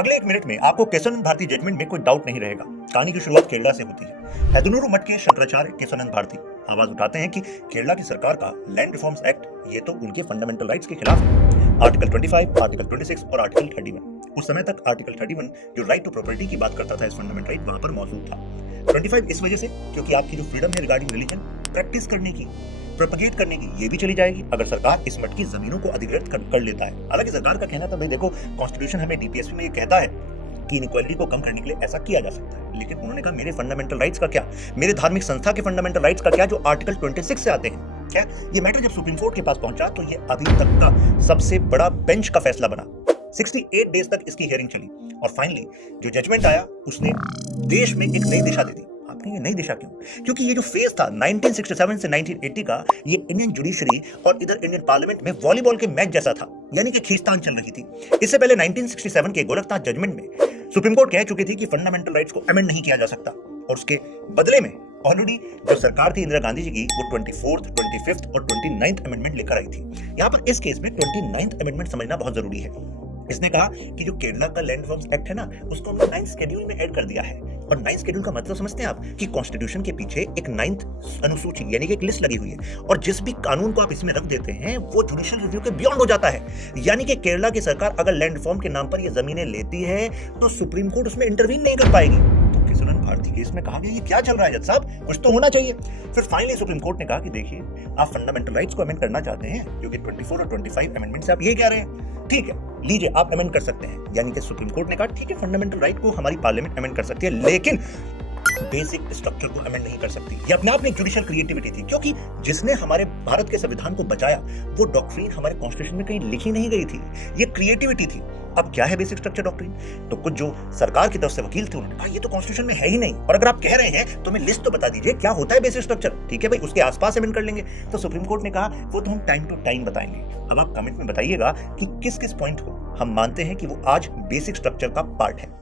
अगले 1 मिनट में आपको केशवानंद भारती जजमेंट में कोई डाउट नहीं रहेगा। कहानी की शुरुआत केरला से होती है। हैदनूरू मठ के शंकराचार्य केशवानंद भारती आवाज उठाते हैं कि केरला की सरकार का लैंड रिफॉर्म्स एक्ट ये तो उनके फंडामेंटल राइट्स के खिलाफ है। आर्टिकल 25, आर्टिकल 26 और आर्टिकल 31। उस समय तक आर्टिकल 31 जो राइट टू प्रॉपर्टी की बात करता था, इस फंडामेंटल राइट वहां पर मौजूद था। 25 इस वजह से क्योंकि आपकी जो फ्रीडम है रिगार्डिंग रिलीजन प्रैक्टिस करने की, प्रोपगेट करने की, ये भी चली जाएगी अगर सरकार इस मठ की जमीनों को अधिग्रहित कर लेता है। हालांकि सरकार का कहना था भाई देखो, कॉन्स्टिट्यूशन हमें डीपीएसपी में ये कहता है कि इनइक्वालिटी को कम करने के लिए ऐसा किया जा सकता है, लेकिन उन्होंने कहा मेरे फंडामेंटल राइट्स का क्या, मेरे धार्मिक संस्था के फंडामेंटल राइट्स का क्या, जो आर्टिकल 26 से आते हैं। क्या ये मैटर जब सुप्रीम कोर्ट के पास पहुंचा तो ये अभी तक का सबसे बड़ा बेंच का फैसला बना। 68 डेज तक इसकी हियरिंग चली और फाइनली जो जजमेंट आया उसने देश में एक नई दिशा दे दी। आपने ये नई दिशा क्यों? क्योंकि ये जो फेज था 1967 से 1980 का, ये इंडियन जुडिशरी और इधर इंडियन पार्लियामेंट में वॉलीबॉल के मैच जैसा था, यानी कि खींचतान चल रही थी। इससे पहले 1967 के गोरखनाथ जजमेंट में सुप्रीम कोर्ट कह चुकी थी कि फंडामेंटल राइट्स को अमेंड नहीं किया जा सकता और उसके बदले में ऑलरेडी जो सरकार थी इंदिरा गांधी जी की, वो 24th, 25th और 29th अमेंडमेंट लेकर आई थी। यहाँ पर इस केस में 29th अमेंडमेंट समझना बहुत जरूरी है। इसने कहा कि जो केरला का लैंड रिफॉर्म्स एक्ट है ना, उसको हमने 9th शेड्यूल में ऐड कर दिया है। और 9th शेड्यूल का मतलब समझते हैं आप कि कॉन्स्टिट्यूशन के पीछे एक 9th अनुसूची यानी कि एक लिस्ट लगी हुई है और जिस भी कानून को आप इसमें रख देते हैं वो जुडिशियल रिव्यू के बियॉन्ड हो जाता है। यानी कि केरला की सरकार अगर लैंड रिफॉर्म के नाम पर ये जमीनें लेती है तो सुप्रीम कोर्ट उसमें इंटरवीन नहीं कर पाएगी। तो केशवानंद भारती केस में कहा गया ये क्या चल रहा है जज साहब, कुछ तो होना चाहिए। फिर फाइनली सुप्रीम कोर्ट ने कहा कि देखिए आप फंडामेंटल राइट्स को अमेंड करना चाहते हैं, क्योंकि 24 और 25 अमेंडमेंट से आप ये कह रहे हैं, ठीक है लीजिए आप अमेंड कर सकते हैं। यानी कि सुप्रीम कोर्ट ने कहा ठीक है फंडामेंटल राइट को हमारी पार्लियामेंट अमेंड कर सकती है, लेकिन बेसिक स्ट्रक्चर को अमेंड नहीं कर सकती। ये अपने आप में जुडिशियल क्रिएटिविटी थी, क्योंकि जिसने हमारे भारत के संविधान को बचाया वो डॉक्ट्रिन हमारे कॉन्स्टिट्यूशन में कहीं लिखी नहीं गई थी, ये क्रिएटिविटी थी। अब क्या है बेसिक स्ट्रक्चर डॉक्ट्रिन? तो कुछ जो सरकार की तरफ से वकील थे उन्होंने कहा ये तो कॉन्स्टिट्यूशन में है ही नहीं, और अगर आप कह रहे हैं तो हमें लिस्ट तो बता दीजिए क्या होता है बेसिक स्ट्रक्चर। ठीक है भाई, उसके आसपास अमेंड कर लेंगे। तो सुप्रीम कोर्ट ने कहा वो तो हम टाइम टू टाइम बताएंगे। अब आप कमेंट में बताइएगा कि किस किस पॉइंट को हम मानते हैं कि वो आज बेसिक स्ट्रक्चर का पार्ट है।